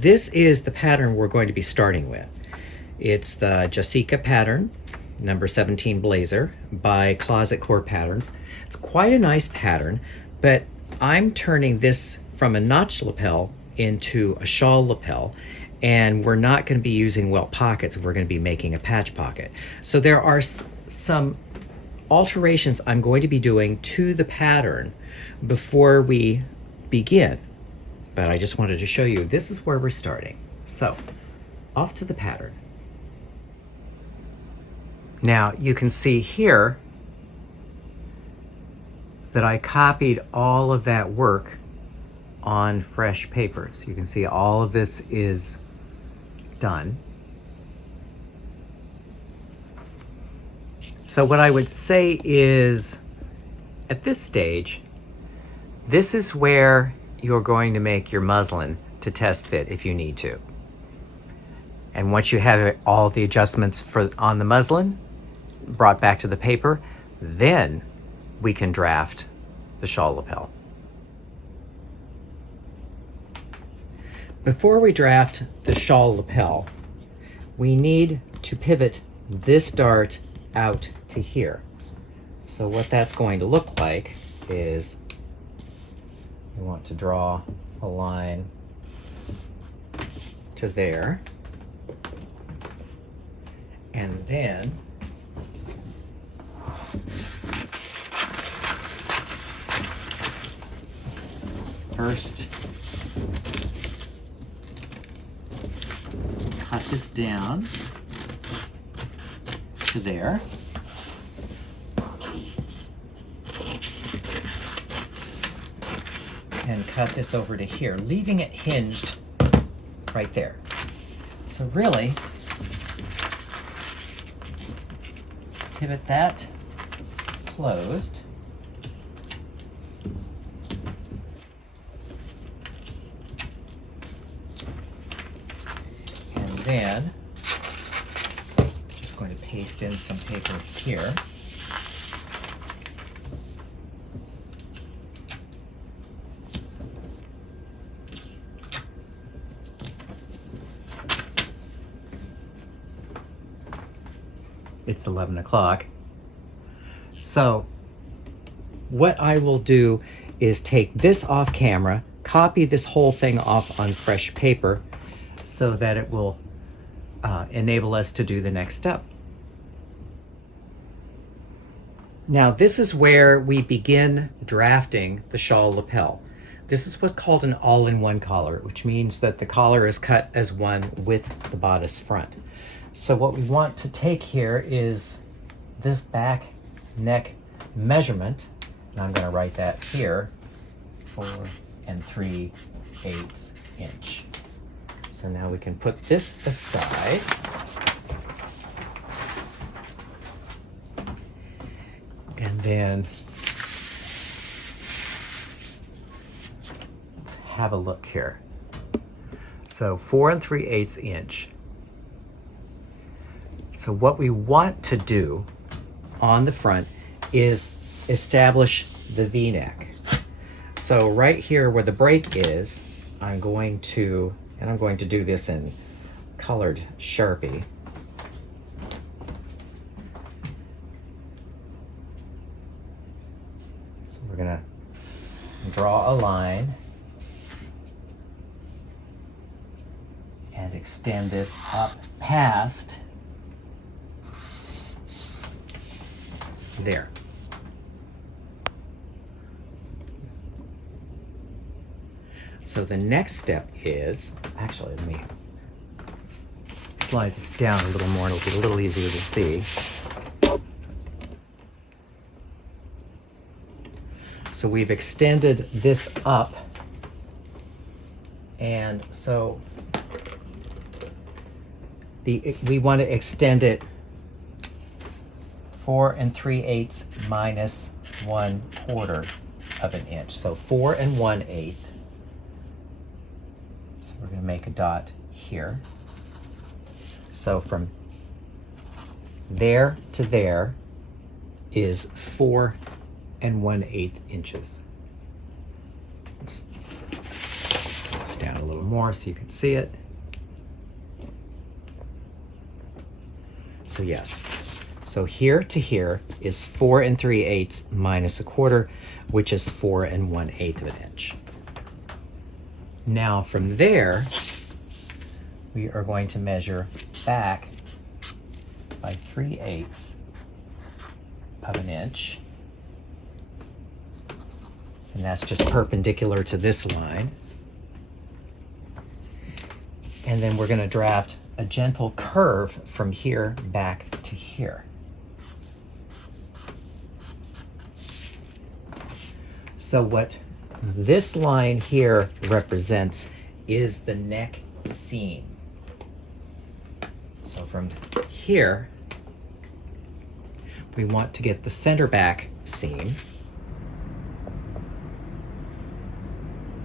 this is the pattern we're going to be starting with. It's the Jessica pattern, number 17 blazer by Closet Core Patterns. It's quite a nice pattern, but I'm turning this from a notch lapel into a shawl lapel, and we're not going to be using welt pockets. We're going to be making a patch pocket. So there are some alterations I'm going to be doing to the pattern before we begin, but I just wanted to show you this is where we're starting. So off to the pattern. Now you can see here that I copied all of that work on fresh paper. So you can see all of this is done. So what I would say is, at this stage, this is where you're going to make your muslin to test fit if you need to. And once you have all the adjustments on the muslin brought back to the paper, then we can draft the shawl lapel. Before we draft the shawl lapel, we need to pivot this dart out to here. So what that's going to look like is we want to draw a line to there, and then first cut this down to there. And cut this over to here, leaving it hinged right there. So really, pivot that closed. And then, just going to paste in some paper here. It's 11 o'clock. So what I will do is take this off camera, copy this whole thing off on fresh paper so that it will enable us to do the next step. Now this is where we begin drafting the shawl lapel. This is what's called an all-in-one collar, which means that the collar is cut as one with the bodice front. So what we want to take here is this back neck measurement, and I'm going to write that here, 4 3/8 inch. So now we can put this aside. And then let's have a look here. So 4 3/8 inch. So what we want to do on the front is establish the V-neck. So right here where the break is, I'm going to do this in colored Sharpie. So we're gonna draw a line and extend this up past there. So the next step is, actually let me slide this down a little more and it'll be a little easier to see. So we've extended this up, and so we want to extend it 4 3/8 minus 1/4 of an inch. So 4 1/8. So we're going to make a dot here. So from there to there is 4 1/8 inches. Let's down a little more so you can see it. So yes, so here to here is 4 3/8 minus 1/4, which is 4 1/8 of an inch. Now from there, we are going to measure back by 3/8 of an inch. And that's just perpendicular to this line. And then we're going to draft a gentle curve from here back to here. So what this line here represents is the neck seam. So from here, we want to get the center back seam.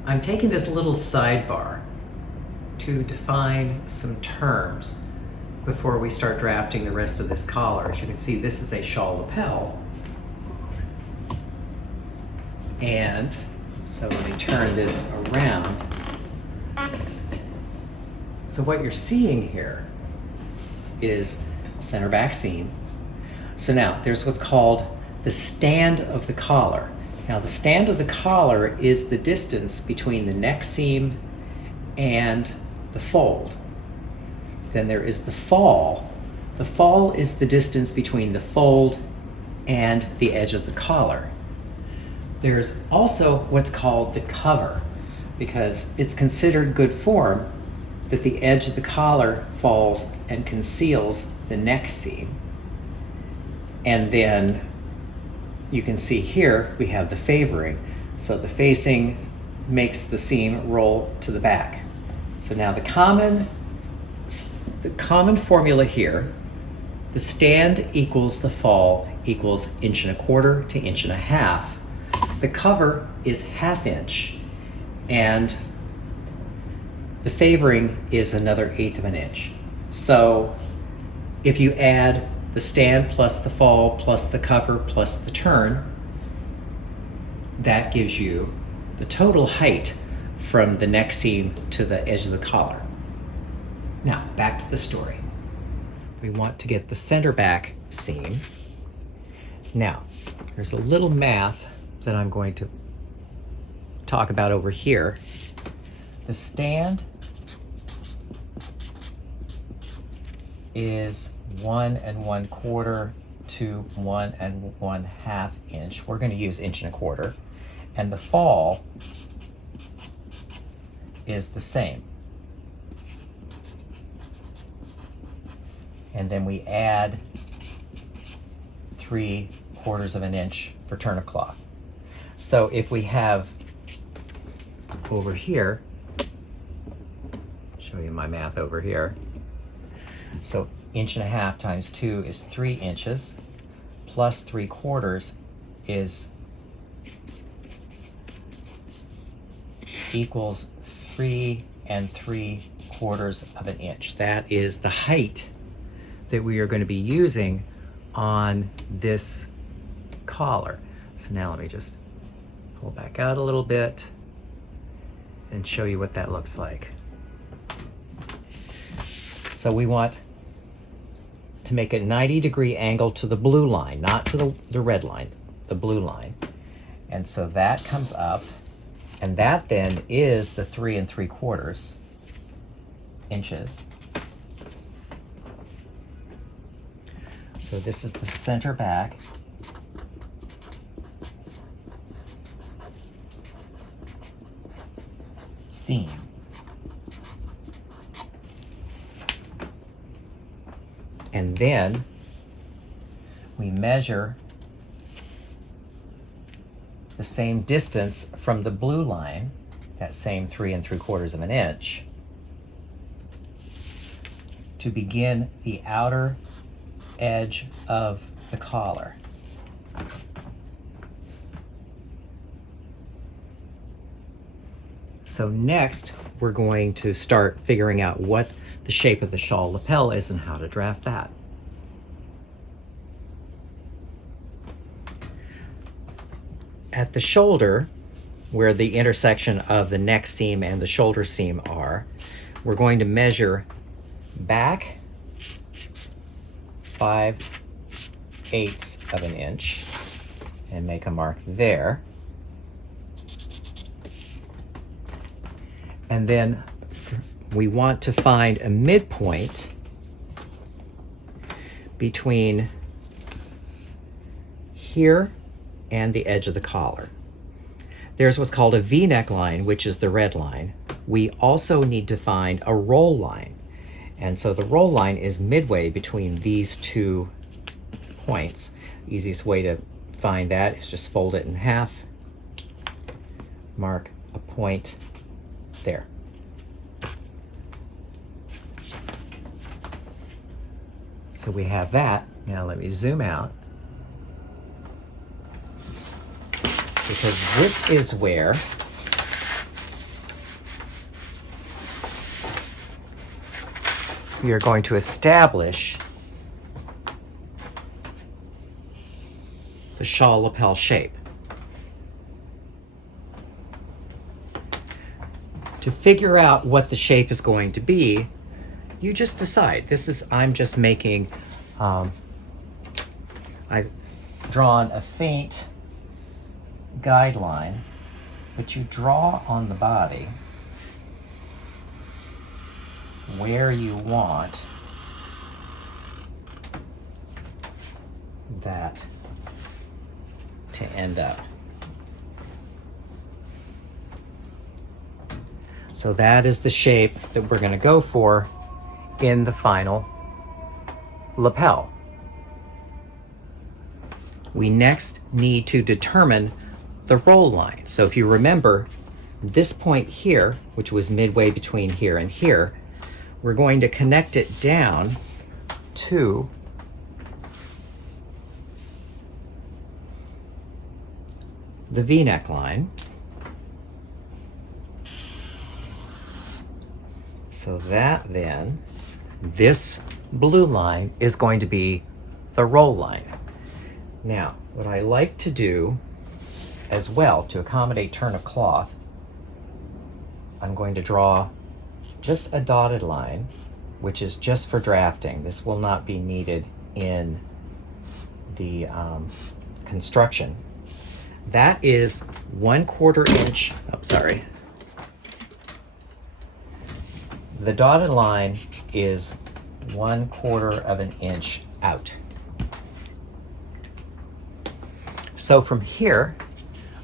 I'm taking this little sidebar to define some terms before we start drafting the rest of this collar. As you can see, this is a shawl lapel. And so let me turn this around. So what you're seeing here is center back seam. So now there's what's called the stand of the collar. Now the stand of the collar is the distance between the neck seam and the fold. Then there is the fall. The fall is the distance between the fold and the edge of the collar. There's also what's called the cover, because it's considered good form that the edge of the collar falls and conceals the neck seam. And then you can see here we have the favoring. So the facing makes the seam roll to the back. So now the common formula here, the stand equals the fall equals 1¼ to 1.5 inches. The cover is 1/2 inch, and the favoring is another 1/8 of an inch. So if you add the stand plus the fall plus the cover plus the turn, that gives you the total height from the neck seam to the edge of the collar. Now, back to the story. We want to get the center back seam. Now, there's a little math that I'm going to talk about over here. The stand is 1 1/4 to 1 1/2 inch. We're going to use 1¼ inch. And the fall is the same. And then we add 3/4 of an inch for turn of cloth. So if we have over here, show you my math over here. So 1.5 inches times 2 is 3 inches, plus 3/4 is equals 3 3/4 of an inch. That is the height that we are going to be using on this collar. So now let me just pull back out a little bit and show you what that looks like. So we want to make a 90-degree angle to the blue line, not to the red line, the blue line. And so that comes up, and that then is the 3 3/4 inches. So this is the center back. Seam. And then we measure the same distance from the blue line, that same 3 3/4 of an inch, to begin the outer edge of the collar. So next, we're going to start figuring out what the shape of the shawl lapel is and how to draft that. At the shoulder, where the intersection of the neck seam and the shoulder seam are, we're going to measure back 5/8 of an inch and make a mark there. And then we want to find a midpoint between here and the edge of the collar. There's what's called a V-neck line, which is the red line. We also need to find a roll line. And so the roll line is midway between these two points. The easiest way to find that is just fold it in half, mark a point there. So we have that. Now let me zoom out, because this is where we are going to establish the shawl lapel shape. To figure out what the shape is going to be, you just decide. I'm just making, I've drawn a faint guideline, but you draw on the body where you want that to end up. So that is the shape that we're going to go for in the final lapel. We next need to determine the roll line. So if you remember this point here, which was midway between here and here, we're going to connect it down to the V-neck line. So that then, this blue line is going to be the roll line. Now, what I like to do as well to accommodate turn of cloth, I'm going to draw just a dotted line, which is just for drafting. This will not be needed in the construction. That is 1/4 inch, The dotted line is 1/4 of an inch out. So from here,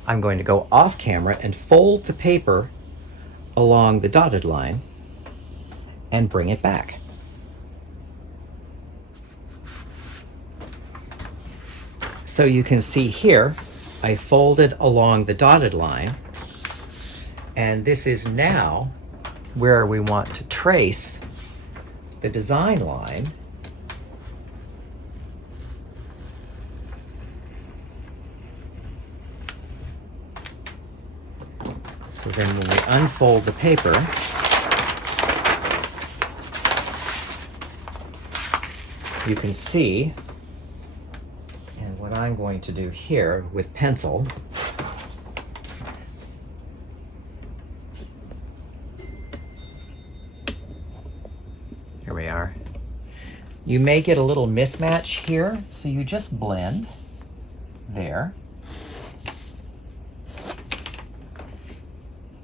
I'm going to go off camera and fold the paper along the dotted line and bring it back. So you can see here, I folded along the dotted line, and this is now where we want to trace the design line So then when we unfold the paper, you can see, and what I'm going to do here with pencil, here we are. You may get a little mismatch here, so you just blend there.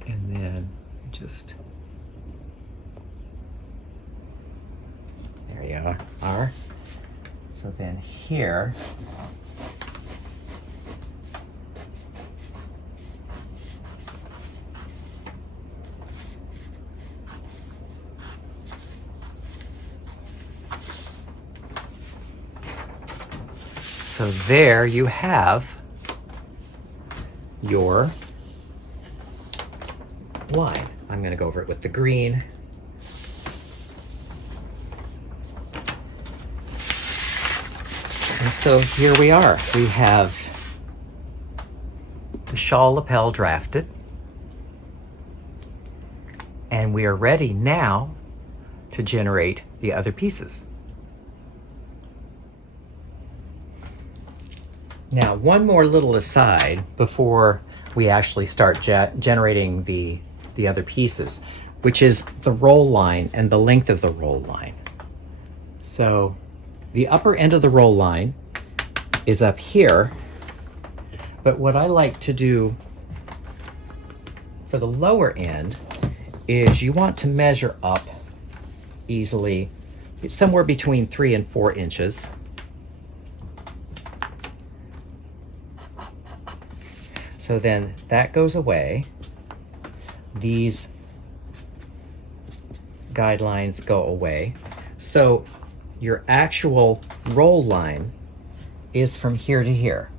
And then just, there you are. So then here, so there you have your line. I'm going to go over it with the green. And so here we are. We have the shawl lapel drafted, and we are ready now to generate the other pieces. Now, one more little aside before we actually start generating the other pieces, which is the roll line and the length of the roll line. So the upper end of the roll line is up here, but what I like to do for the lower end is you want to measure up easily somewhere between 3 and 4 inches. So then that goes away. These guidelines go away. So your actual roll line is from here to here.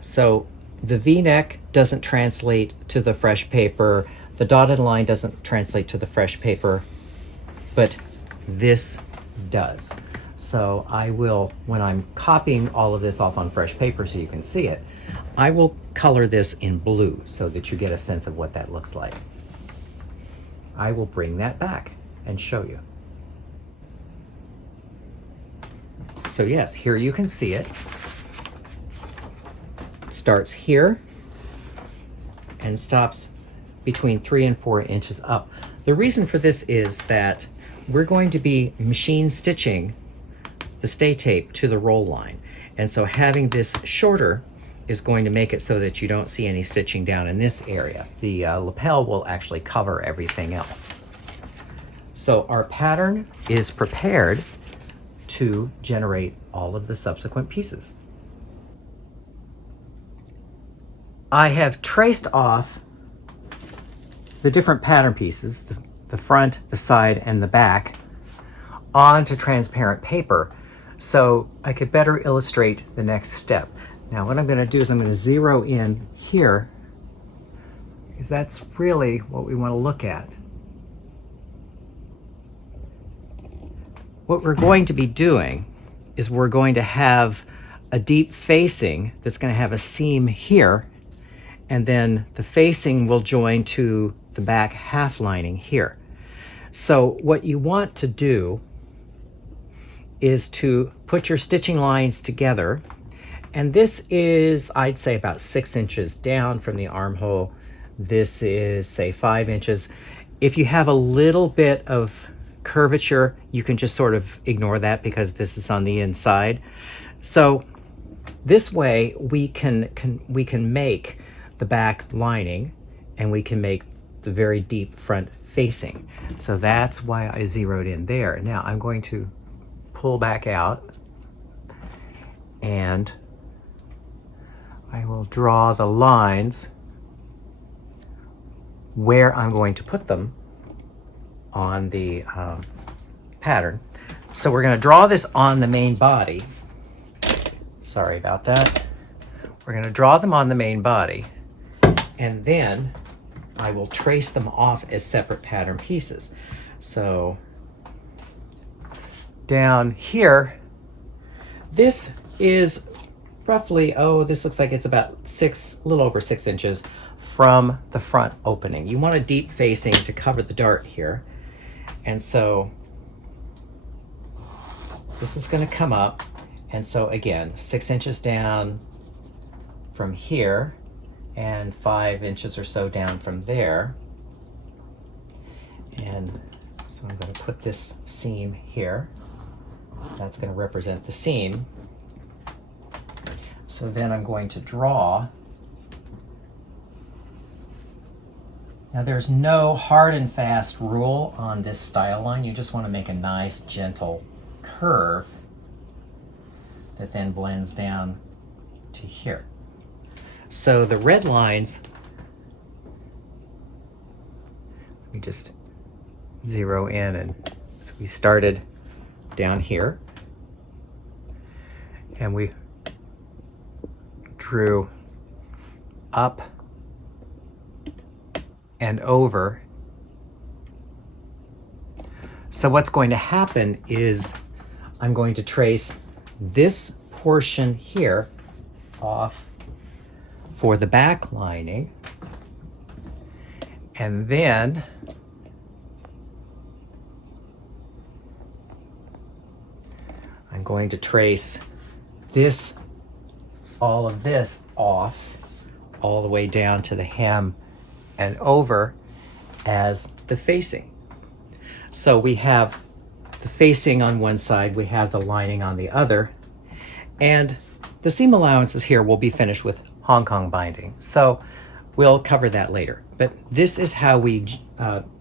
So the V-neck doesn't translate to the fresh paper. The dotted line doesn't translate to the fresh paper, but this does. So I will, when I'm copying all of this off on fresh paper so you can see it, I will color this in blue so that you get a sense of what that looks like. I will bring that back and show you. So yes, here you can see it. It starts here and stops between 3 and 4 inches up. The reason for this is that we're going to be machine stitching the stay tape to the roll line. And so having this shorter is going to make it so that you don't see any stitching down in this area. The lapel will actually cover everything else. So our pattern is prepared to generate all of the subsequent pieces. I have traced off the different pattern pieces, the front, the side, and the back, onto transparent paper so I could better illustrate the next step. Now what I'm going to do is I'm going to zero in here, because that's really what we want to look at. What we're going to be doing is we're going to have a deep facing that's going to have a seam here, and then the facing will join to the back half lining here. So what you want to do is to put your stitching lines together, and this is, I'd say, about 6 inches down from the armhole. This is, say, 5 inches. If you have a little bit of curvature, you can just sort of ignore that because this is on the inside. So this way we can make the back lining, and we can make the very deep front facing. So that's why I zeroed in there. Now I'm going to pull back out, and I will draw the lines where I'm going to put them on the pattern. So we're going to draw this on the main body. Sorry about that. We're going to draw them on the main body, and then I will trace them off as separate pattern pieces. So down here, this is roughly, this looks like it's about a little over 6 inches from the front opening. You want a deep facing to cover the dart here. And so this is going to come up. And so again, 6 inches down from here and 5 inches or so down from there. And so I'm going to put this seam here. That's going to represent the seam. So then I'm going to draw. Now there's no hard and fast rule on this style line. You just want to make a nice gentle curve that then blends down to here. So the red lines, let me just zero in, and so we started down here and we drew up and over. So what's going to happen is I'm going to trace this portion here off for the back lining, and then I'm going to trace this, all of this off all the way down to the hem and over as the facing. So we have the facing on one side, we have the lining on the other, and the seam allowances here will be finished with Hong Kong binding. So we'll cover that later. But this is how we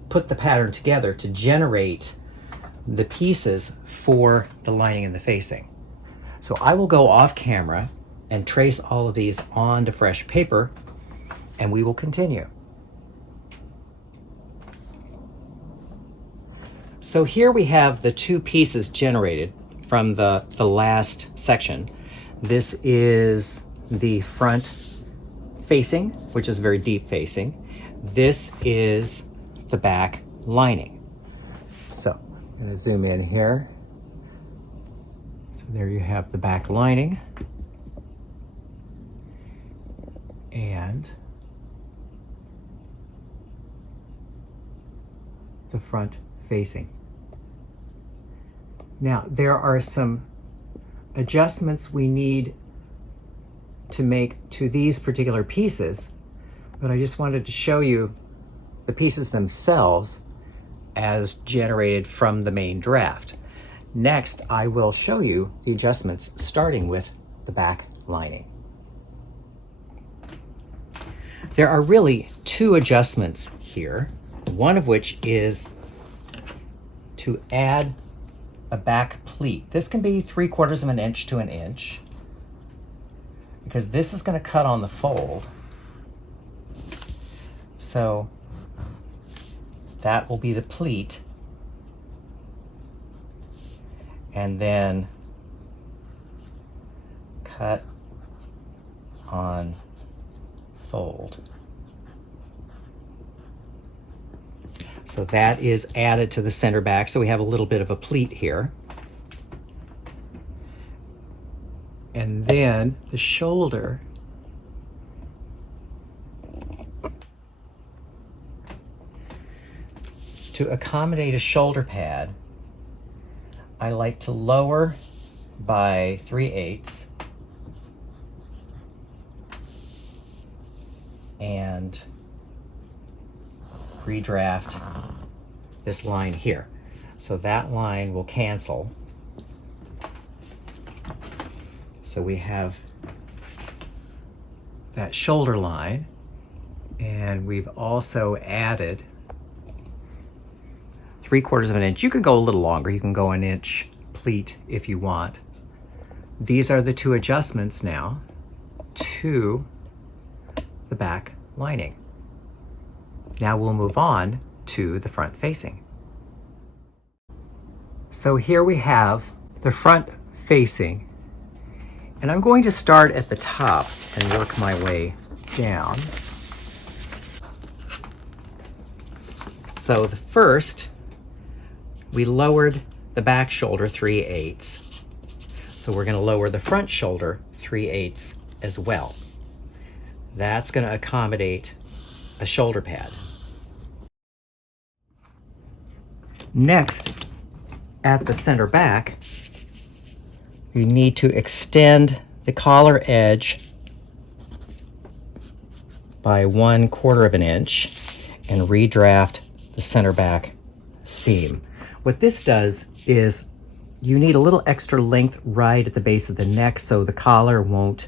put the pattern together to generate the pieces for the lining and the facing. So I will go off camera and trace all of these onto fresh paper, and we will continue. So here we have the two pieces generated from the last section. This is the front facing, which is very deep facing. This is the back lining. So I'm going to zoom in here. So there you have the back lining and the front facing. Now, there are some adjustments we need to make to these particular pieces, but I just wanted to show you the pieces themselves as generated from the main draft. Next, I will show you the adjustments starting with the back lining. There are really two adjustments here, one of which is to add a back pleat. This can be 3/4 of an inch to an inch, because this is going to cut on the fold. So that will be the pleat, and then cut on fold. So that is added to the center back, so we have a little bit of a pleat here. And then the shoulder to accommodate a shoulder pad, I like to lower by 3/8 and redraft this line here. So that line will cancel. So we have that shoulder line, and we've also added 3/4 of an inch. You can go a little longer. You can go an inch pleat if you want. These are the two adjustments now to the back lining. Now we'll move on to the front facing. So here we have the front facing, and I'm going to start at the top and work my way down. So the first, we lowered the back shoulder 3/8. So we're going to lower the front shoulder 3/8 as well. That's going to accommodate a shoulder pad. Next, at the center back, you need to extend the collar edge by 1/4 of an inch and redraft the center back seam. What this does is you need a little extra length right at the base of the neck so the collar won't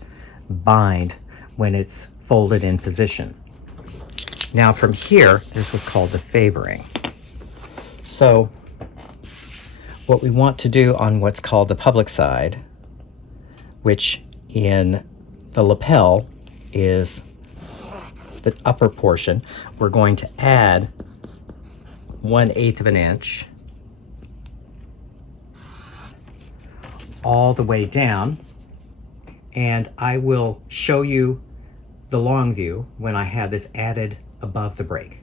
bind when it's folded in position. Now from here, there's what's called the favoring. So what we want to do on what's called the public side, which in the lapel is the upper portion, we're going to add 1/8 of an inch all the way down, and I will show you the long view when I have this added above the break.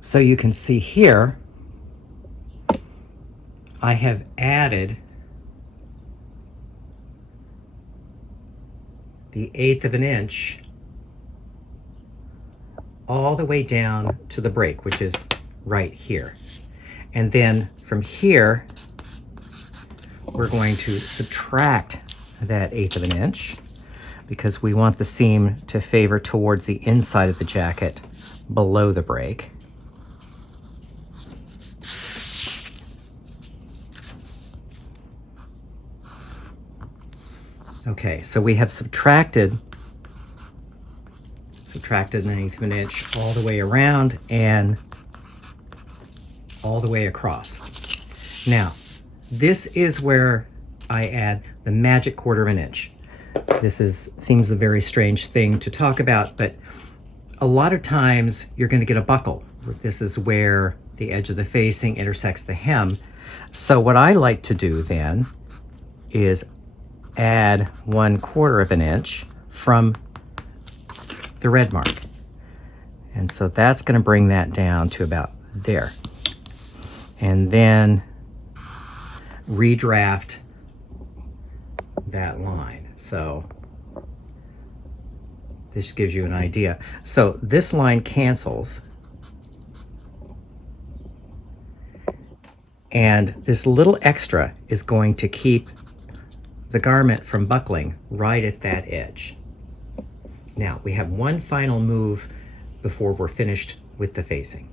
So you can see here, I have added the 1/8 of an inch all the way down to the break, which is right here. And then from here, we're going to subtract that 1/8 of an inch, because we want the seam to favor towards the inside of the jacket below the break. Okay, so we have subtracted an 1/8 of an inch all the way around and all the way across. Now, this is where I add the magic 1/4 of an inch. This seems a very strange thing to talk about, but a lot of times you're going to get a buckle. This is where the edge of the facing intersects the hem. So what I like to do then is add 1/4 of an inch from the red mark. And so that's going to bring that down to about there. And then redraft that line. So this gives you an idea. So this line cancels, and this little extra is going to keep the garment from buckling right at that edge. Now we have one final move before we're finished with the facing.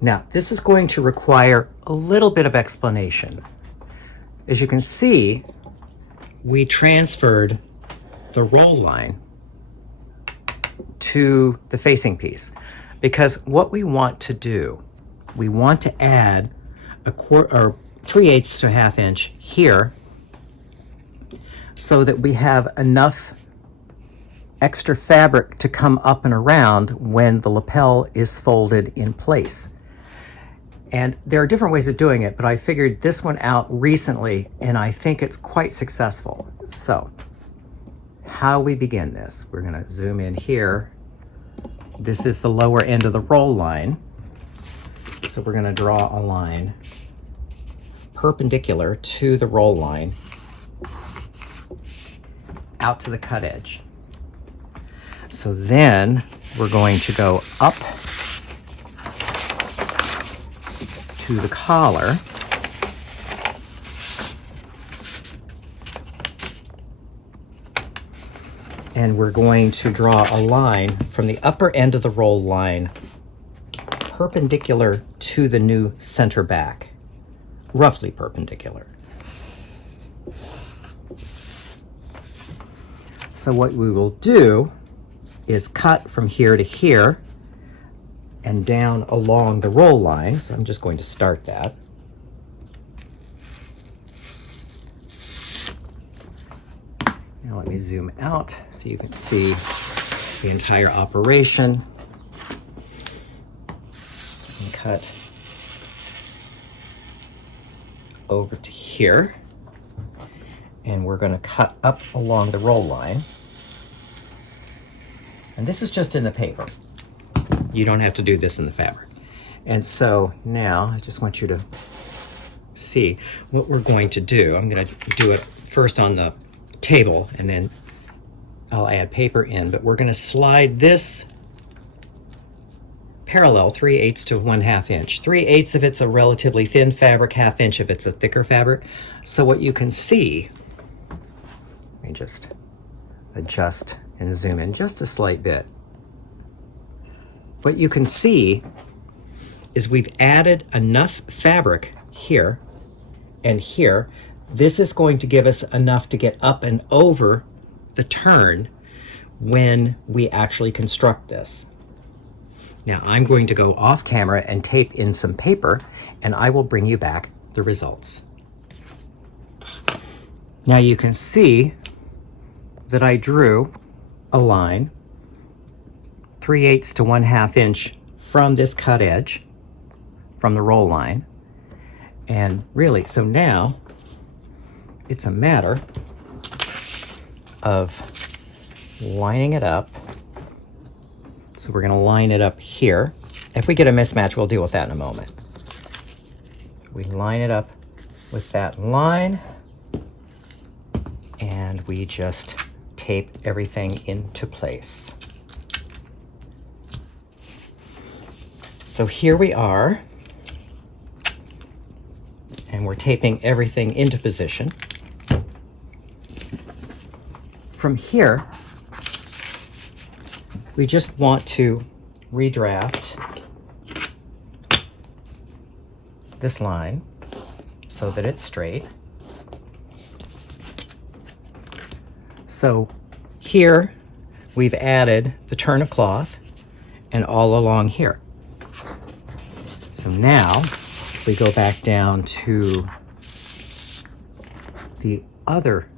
Now this is going to require a little bit of explanation. As you can see, we transferred the roll line to the facing piece because what we want to do, we want to add a 3/8 to 1/2 inch here so that we have enough extra fabric to come up and around when the lapel is folded in place. And there are different ways of doing it, but I figured this one out recently and I think it's quite successful. So how we begin this, we're going to zoom in here. This is the lower end of the roll line. So we're going to draw a line perpendicular to the roll line out to the cut edge. So then we're going to go up to the collar and we're going to draw a line from the upper end of the roll line perpendicular to the new center back, roughly perpendicular. So what we will do is cut from here to here and down along the roll line. So I'm just going to start that. Now let me zoom out so you can see the entire operation. And cut over to here. And we're going to cut up along the roll line. And this is just in the paper. You don't have to do this in the fabric. And so now I just want you to see what we're going to do. I'm going to do it first on the table and then I'll add paper in, but we're going to slide this parallel 3/8 to 1/2 inch. 3/8 if it's a relatively thin fabric, 1/2 inch if it's a thicker fabric. So what you can see, let me just adjust and zoom in just a slight bit. What you can see is we've added enough fabric here and here. This is going to give us enough to get up and over the turn when we actually construct this. Now I'm going to go off camera and tape in some paper and I will bring you back the results. Now you can see that I drew a line 3/8 to 1/2 inch from this cut edge, from the roll line. And really, so now it's a matter of lining it up. So we're going to line it up here. If we get a mismatch, we'll deal with that in a moment. We line it up with that line and we just tape everything into place. So here we are, and we're taping everything into position. from here, we just want to redraft this line so that it's straight. So here we've added the turn of cloth and all along here. So now we go back down to the other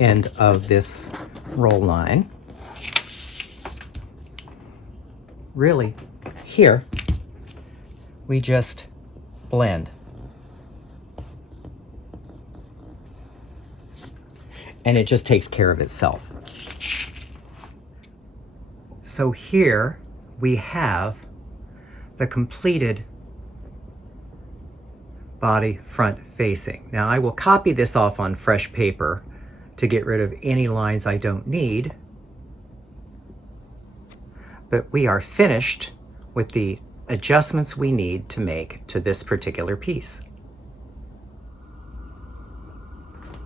end of this roll line. Really, here we just blend. And it just takes care of itself. So here we have the completed body front facing. Now I will copy this off on fresh paper to get rid of any lines I don't need. But we are finished with the adjustments we need to make to this particular piece.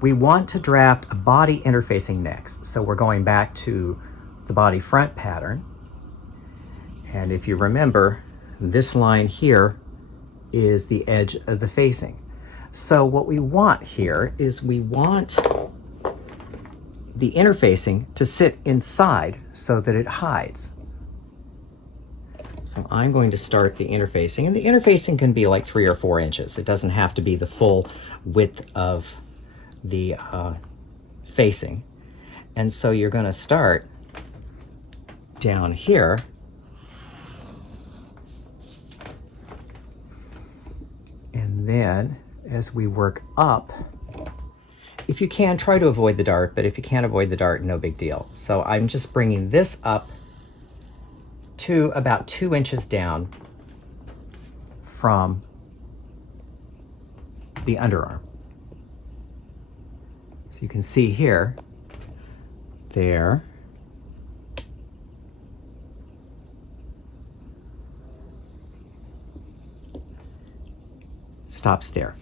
We want to draft a body interfacing next, so we're going back to the body front pattern. And if you remember, this line here is the edge of the facing. So what we want here is we want the interfacing to sit inside so that it hides. So I'm going to start the interfacing, and the interfacing can be like 3 or 4 inches. It doesn't have to be the full width of the facing. And so you're going to start down here and then as we work up, if you can, try to avoid the dart, but if you can't avoid the dart, no big deal. So I'm just bringing this up to about 2 inches down from the underarm. So you can see here, there, stops there.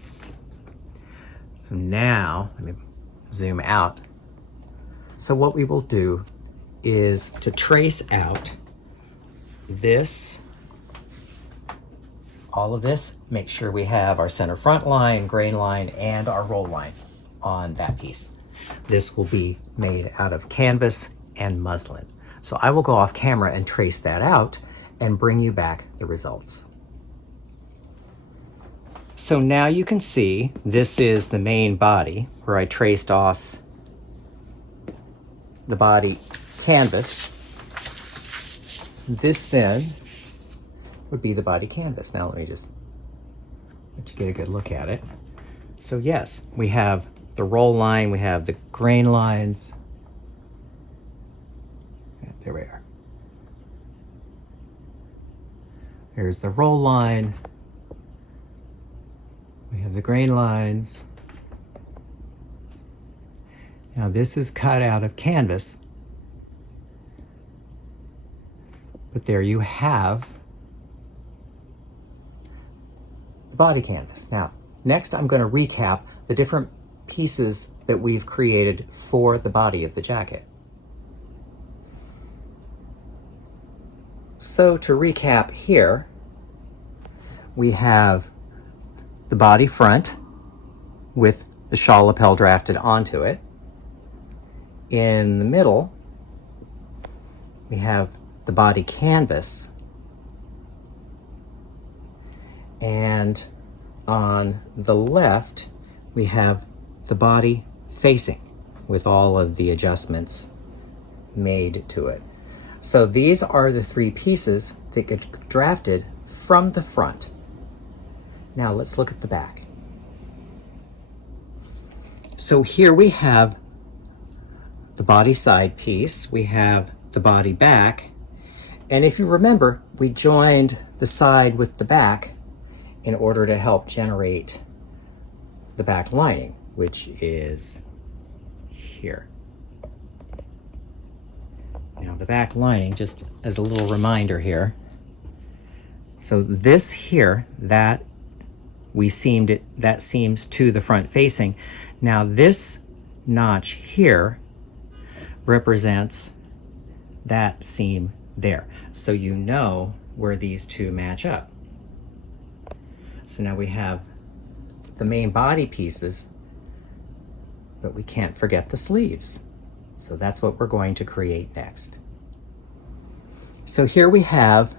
So now, let me zoom out. So what we will do is to trace out this, all of this, make sure we have our center front line, grain line, and our roll line on that piece. This will be made out of canvas and muslin. So I will go off camera and trace that out and bring you back the results. So now you can see this is the main body where I traced off the body canvas. This then would be the body canvas. Now let me just let you get a good look at it. So yes, we have the roll line, we have the grain lines. There we are. There's the roll line. We have the grain lines. Now this is cut out of canvas, but there you have the body canvas. Now, next I'm going to recap the different pieces that we've created for the body of the jacket. So to recap here, we have the body front with the shawl lapel drafted onto it. In the middle, we have the body canvas. And on the left, we have the body facing with all of the adjustments made to it. So these are the 3 pieces that get drafted from the front. Now let's look at the back. So here we have the body side piece, we have the body back, and if you remember, we joined the side with the back in order to help generate the back lining, which is here. Now the back lining, just as a little reminder here, so this here, that seams to the front facing. Now this notch here represents that seam there. So you know where these two match up. So now we have the main body pieces, but we can't forget the sleeves. So that's what we're going to create next. So here we have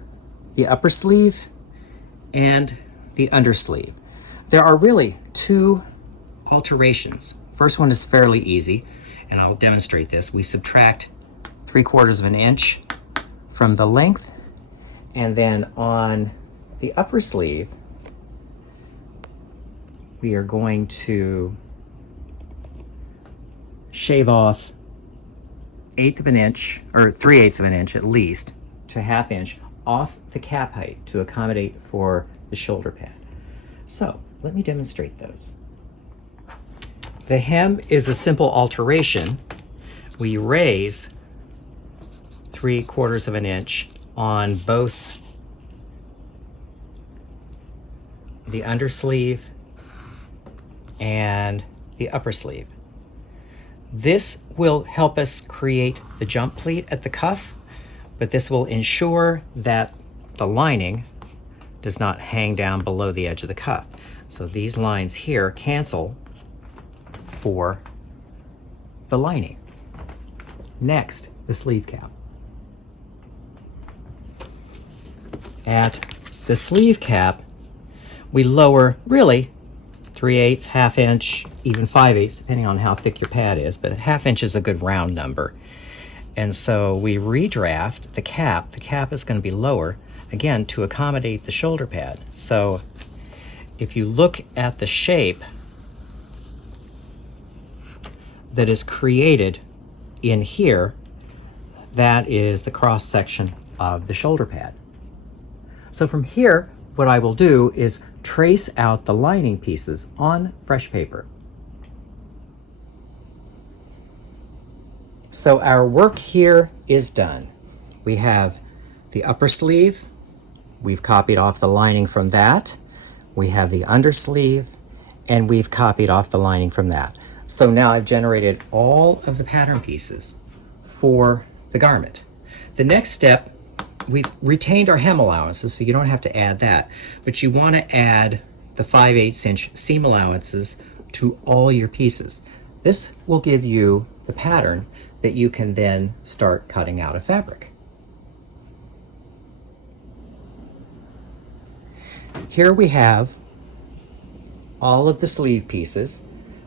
the upper sleeve and the undersleeve. There are really two alterations. First one is fairly easy, and I'll demonstrate this. We subtract 3/4 of an inch from the length, and then on the upper sleeve, we are going to shave off 1/8 of an inch, or 3/8 of an inch at least, to 1/2 inch off the cap height to accommodate for the shoulder pad. So let me demonstrate those. The hem is a simple alteration. We raise 3/4 of an inch on both the undersleeve and the upper sleeve. This will help us create the jump pleat at the cuff, but this will ensure that the lining does not hang down below the edge of the cuff. So these lines here cancel for the lining. Next, the sleeve cap. At the sleeve cap, we lower really 3/8, 1/2 inch, even 5/8, depending on how thick your pad is, but 1/2 inch is a good round number. And so we redraft the cap. The cap is going to be lower, again, to accommodate the shoulder pad. So if you look at the shape that is created in here, that is the cross section of the shoulder pad. So from here, what I will do is trace out the lining pieces on fresh paper. So our work here is done. We have the upper sleeve. We've copied off the lining from that. We have the undersleeve, and we've copied off the lining from that. So now I've generated all of the pattern pieces for the garment. The next step, we've retained our hem allowances, so you don't have to add that, but you want to add the 5/8 inch seam allowances to all your pieces. This will give you the pattern that you can then start cutting out of fabric. Here we have all of the sleeve pieces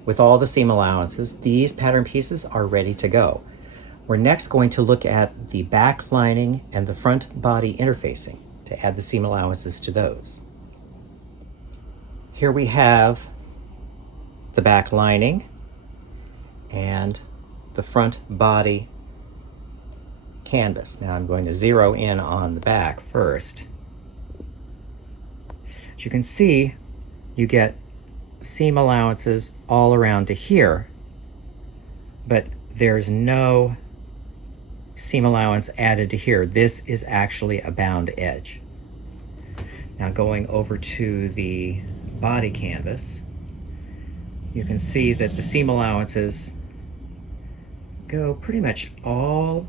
with all the seam allowances. These pattern pieces are ready to go. We're next going to look at the back lining and the front body interfacing to add the seam allowances to those. Here we have the back lining and the front body canvas. Now I'm going to zero in on the back first. As you can see, you get seam allowances all around to here, but there's no seam allowance added to here. This is actually a bound edge. Now going over to the body canvas, you can see that the seam allowances go pretty much all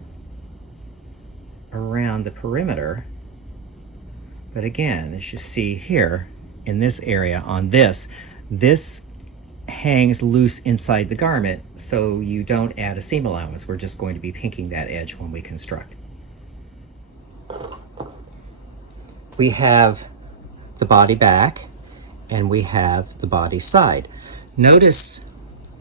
around the perimeter. But again, as you see here in this area on this hangs loose inside the garment, so you don't add a seam allowance. We're just going to be pinking that edge when we construct. We have the body back and we have the body side. Notice,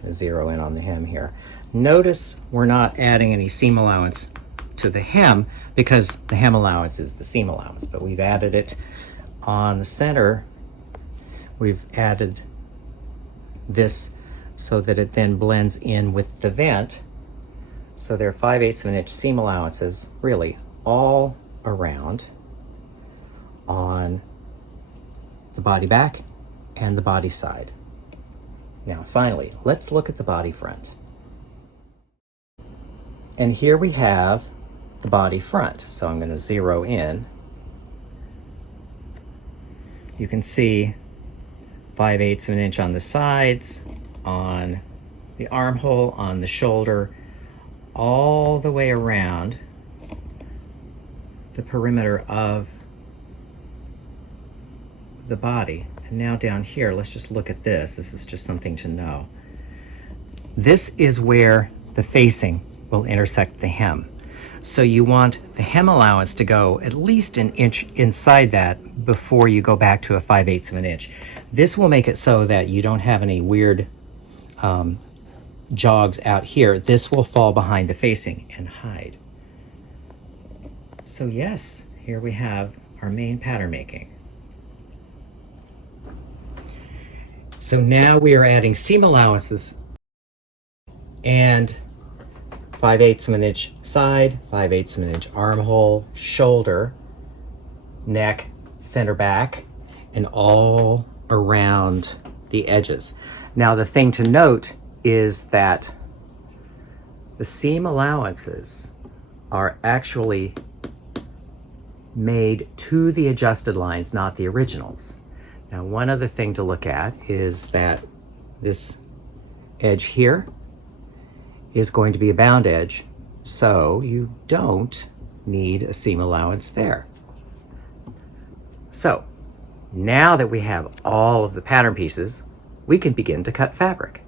zero in on the hem here, notice we're not adding any seam allowance to the hem because the hem allowance is the seam allowance, but we've added it on the center. We've added this so that it then blends in with the vent. So there are 5/8 of an inch seam allowances really all around on the body back and the body side. Now finally, let's look at the body front. And here we have the body front. So I'm going to zero in. You can see 5/8 of an inch on the sides, on the armhole, on the shoulder, all the way around the perimeter of the body. And now down here, let's just look at this. This is just something to know. This is where the facing will intersect the hem. So you want the hem allowance to go at least an inch inside that before you go back to a 5/8 of an inch. This will make it so that you don't have any weird jogs out here. This will fall behind the facing and hide. So yes, here we have our main pattern making. So now we are adding seam allowances and 5/8 of an inch side, 5/8 of an inch armhole, shoulder, neck, center back, and all around the edges. Now the thing to note is that the seam allowances are actually made to the adjusted lines, not the originals. Now one other thing to look at is that this edge here is going to be a bound edge, so you don't need a seam allowance there. So now that we have all of the pattern pieces, we can begin to cut fabric.